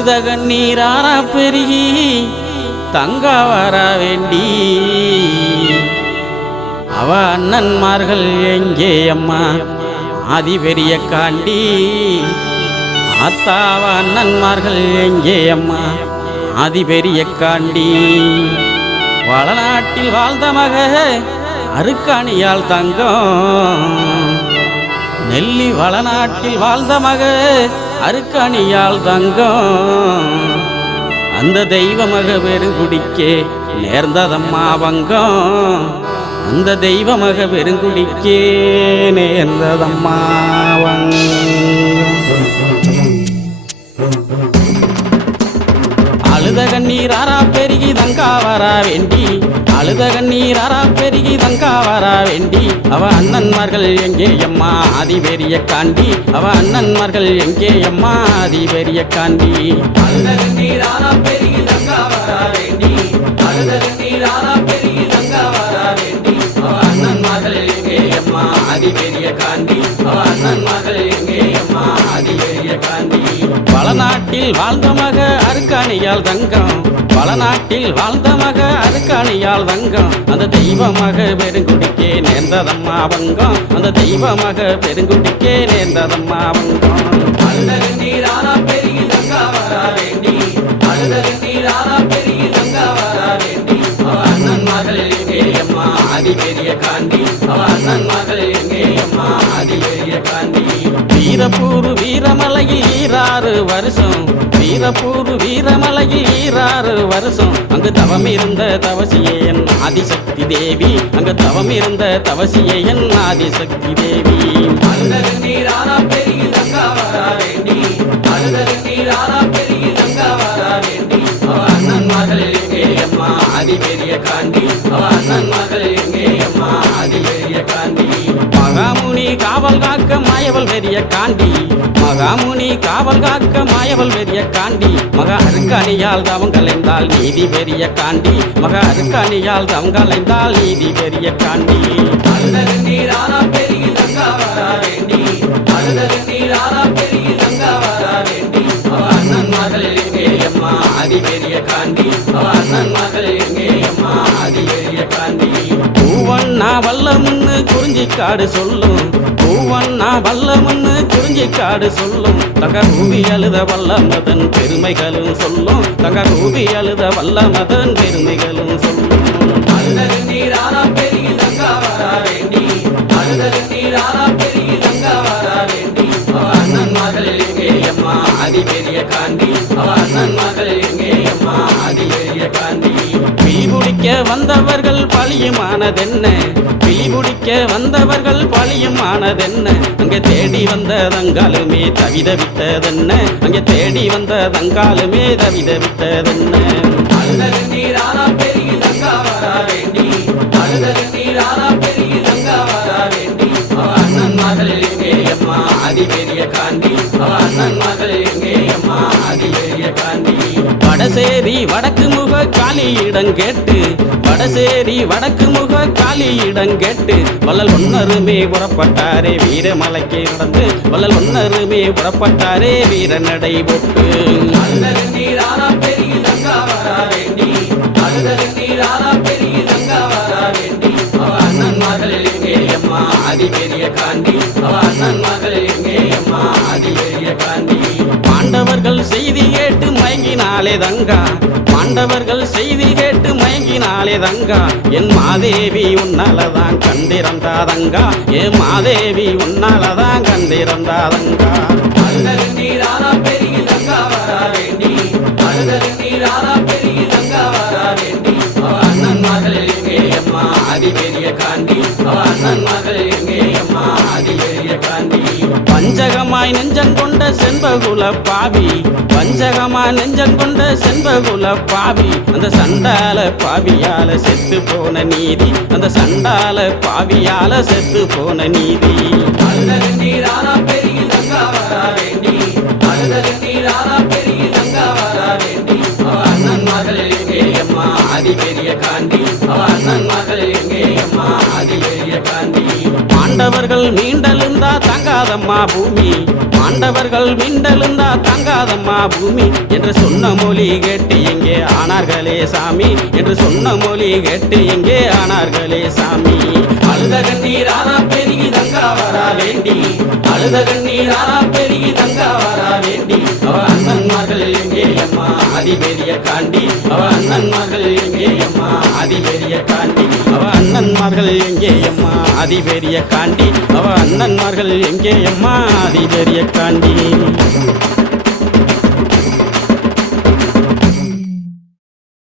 அழுத கண்ணீராரா பெருகி தங்கா வர வேண்டி அவ அண்ணன்மார்கள் எங்கே அம்மா ஆதி பெரிய காண்டி ஆத்தாவ அண்ணன்மார்கள் எங்கே அம்மா ஆதி பெரிய காண்டி வளநாட்டில் வாழ்ந்த மக அருக்காணியால் தங்கம் நெல்லி வளநாட்டில் வாழ்ந்த மக அருக்காணியால் தங்கம் அந்த தெய்வ மக பெருங்குடிக்கே நேர்ந்ததம்மா வங்கம் அந்த தெய்வ மக பெருங்குடிக்கே நேர்ந்ததம்மா வங்கம் அழுத கண்ணீராரா பெருகி தங்கா வரா வேண்டி அழுத கண்ணீராரா பெருகி தங்கா வரா வேண்டி அவ அண்ணன்மார்கள் எங்கே அம்மா ஆதி பெரிய காண்டி அவ அண்ணன்மார்கள் எங்கே அம்மா ஆதி பெரிய காண்டி அழுத கண்ணீராரா பெருகி தங்கா வரா வேண்டி அழுத கண்ணீராரா பெருகி தங்கா வரா வேண்டி அவ அண்ணன்மார்கள் எங்கே அம்மா ஆதி பெரிய காண்டி அவ அண்ணன்மார்கள் எங்கே அம்மா ஆதி பெரிய காண்டி வளநாட்டில் வாழ்ந்த மக அருக்காணியால் தங்கம் வளநாட்டில் வாழ்ந்த மக அருக்காணியால் தங்கம் அந்த தெய்வ மக பெருங்குடிக்கே நேர்ந்ததம்மா வங்கம் அந்த தெய்வ மக பெருங்குடிக்கே நேர்ந்ததம்மா வங்கம் அழுத கண்ணீராரா பெருகி தங்கா வரா வேண்டி அழுத கண்ணீராரா பெருகி தங்கா வரா வேண்டி அவ அண்ணன்மார்கள் எங்கே அம்மா ஆதி பெரிய காண்டி அவ அண்ணன்மார்கள் எங்கே அம்மா ஆதி பெரிய காண்டி வீரப்பூர் வீரமலையில் ஈராறு வருஷம் வீரப்பூர் வீரமலையில் ஈராறு வருஷம் அங்கு தவம் இருந்த தவசியே என் ஆதிசக்தி தேவி அங்கு தவம் இருந்த தவசியே என் ஆதிசக்தி தேவி அழுத கண்ணீராரா பெருகி தங்கா வரா வேண்டி அழுத கண்ணீராரா பெருகி தங்கா வரா வேண்டி அவ அண்ணன்மார்கள் எங்கே அம்மா ஆதி பெரிய காண்டி அவ அண்ணன்மார்கள் எங்கே அம்மா ஆதி பெரிய காண்டி மகாமுனி காவல் காக்க மாயவள் பெரிய காண்டி மகாமுனி காவல் காக்க மாயவள் பெரிய காண்டி மக அருக்காணியால் தவம் கலைந்தால் நீதி பெரிய காண்டி மக அருக்காணியால் தவம் கலைந்தால் நீதி பெரிய காண்டி அழுத கண்ணீராரா பெருகி தங்கா வரா வேண்டி அழுத கண்ணீராரா பெருகி தங்கா வரா வேண்டி அவ அண்ணன்மார்கள் எங்கே அம்மா ஆதி பெரிய காண்டி அவ அண்ணன்மார்கள் எங்கே அம்மா ஆதி பெரிய காண்டி பூவண்ணா வல்லமுன்னு குறிஞ்சிக்காடு சொல்லும் பூவண்ணா வல்லமுன்னு குறிஞ்சிக்காடு சொல்லும் தங்க ரூபி அழுத வல்லமதன் பெருமைகளும் சொல்லும் தங்க ரூபி அழுத வல்லமதன் பெருமைகளும் சொல்லும் அழுத கண்ணீராரா பெருகி தங்கா வரா வேண்டி அழுத கண்ணீராரா பெருகி தங்கா வரா வேண்டி அவ அண்ணன்மார்கள் எங்கே அம்மா ஆதி பெரிய காண்டி அவ அண்ணன்மார்கள் எங்கே அம்மா ஆதி பெரிய காண்டி பிடிக்க வந்தவர்கள் பழியுமானதென்ன பிடிக்க வந்தவர்கள் பழியுமானதென்ன அங்கே தேடி வந்த தங்காலுமே தவிதவித்ததென்ன அங்கே தேடி வந்த தங்காலுமே தவிதவித்ததென்ன அழுத கண்ணீராரா பெருகி தங்கா வரா வேண்டி அழுத கண்ணீராரா பெருகி தங்கா வரா வேண்டி அவ அண்ணன்மார்கள் எங்கே அம்மா ஆதி பெரிய காண்டி அவ அண்ணன்மார்கள் எங்கே அம்மா ஆதி பெரிய காண்டி வடசேரி வடக்கு முக காலியிடம் கேட்டு வடசேரி வடக்கு முக காலியிடம் கேட்டு வள்ளல் ஒன்னருமே புறப்பட்டாரே வீரமலைக்கு நடந்து வள்ளல் ஒன்னருமே புறப்பட்டாரே வீர நடை போட்டு அழுத கண்ணீராரா பெருகி தங்கா வரா வேண்டி அழுத கண்ணீராரா பெருகி தங்கா வரா வேண்டி அவ அண்ணன்மார்கள் எங்கே அம்மா ஆதி பெரிய காண்டி அவ அண்ணன்மார்கள் எங்கே அம்மா ஆதி பெரிய காண்டி பாண்டவர்கள் செய்தி கேட்டு மயங்கினாலே தங்கா பாண்டவர்கள் செய்தி கேட்டு மயங்கினாலே தங்கா என் மாதேவி உன்னாலதான் கண்டிருந்தாதங்கா என் மாதேவி உன்னாலதான் கண்டிருந்தாதங்கா அழுத கண்ணீராரா பெருகி தங்கா வரா வேண்டி அழுத கண்ணீராரா பெருகி தங்கா வரா வேண்டி அவ அண்ணன்மார்கள் எங்கே அம்மா ஆதி பெரிய காண்டி அவ அண்ணன்மார்கள் எங்கே அம்மா ஆதி பெரிய காண்டி பஞ்சகமாய் நெஞ்சங்கொண்ட செண்பகுல பாவி பஞ்சகமாய் நெஞ்சங்கொண்ட செண்பகுல பாவி அந்த சண்டால பாவியால செத்து போன நீதி அந்த சண்டால பாவியால செத்து போன நீதி அழுத கண்ணீராரா பெருகி தங்கா வரா வேண்டி அழுத கண்ணீராரா பெருகி தங்கா வரா வேண்டி அவ அண்ணன்மார்கள் எங்கே அம்மா ஆதி பெரிய காண்டி அவ அண்ணன்மார்கள் எங்கே அம்மா ஆதி பெரிய காண்டி பாண்டவர்கள் மீண்டெழுந்தா தங்கா தாங்காதம்மா பூமி ஆண்டவர்கள் மிண்டலுந்தா தாங்காதம்மா பூமி என்று சொன்ன மொழி கேட்டு எங்கே ஆனார்களே சாமி என்று சொன்ன மொழி கேட்டு எங்கே ஆனார்களே சாமி அழுத கண்ணீர் ஆனா பெருகி தங்கா வரா வேண்டி அழுத கண்ணீர் ஆனா பெருகி தங்கா வரா வேண்டி அவ அண்ணன்மார்கள் எங்கே அம்மா அதிபெரிய காண்டி அவ அண்ணன்மார்கள் எங்கே அம்மா அதிபெரிய காண்டி அவ அண்ணன்மார்கள் எங்கே அம்மா அதிபெரிய காண்டி அவ அண்ணன்மார்கள் எங்கே அம்மா அதிபெரிய காண்டி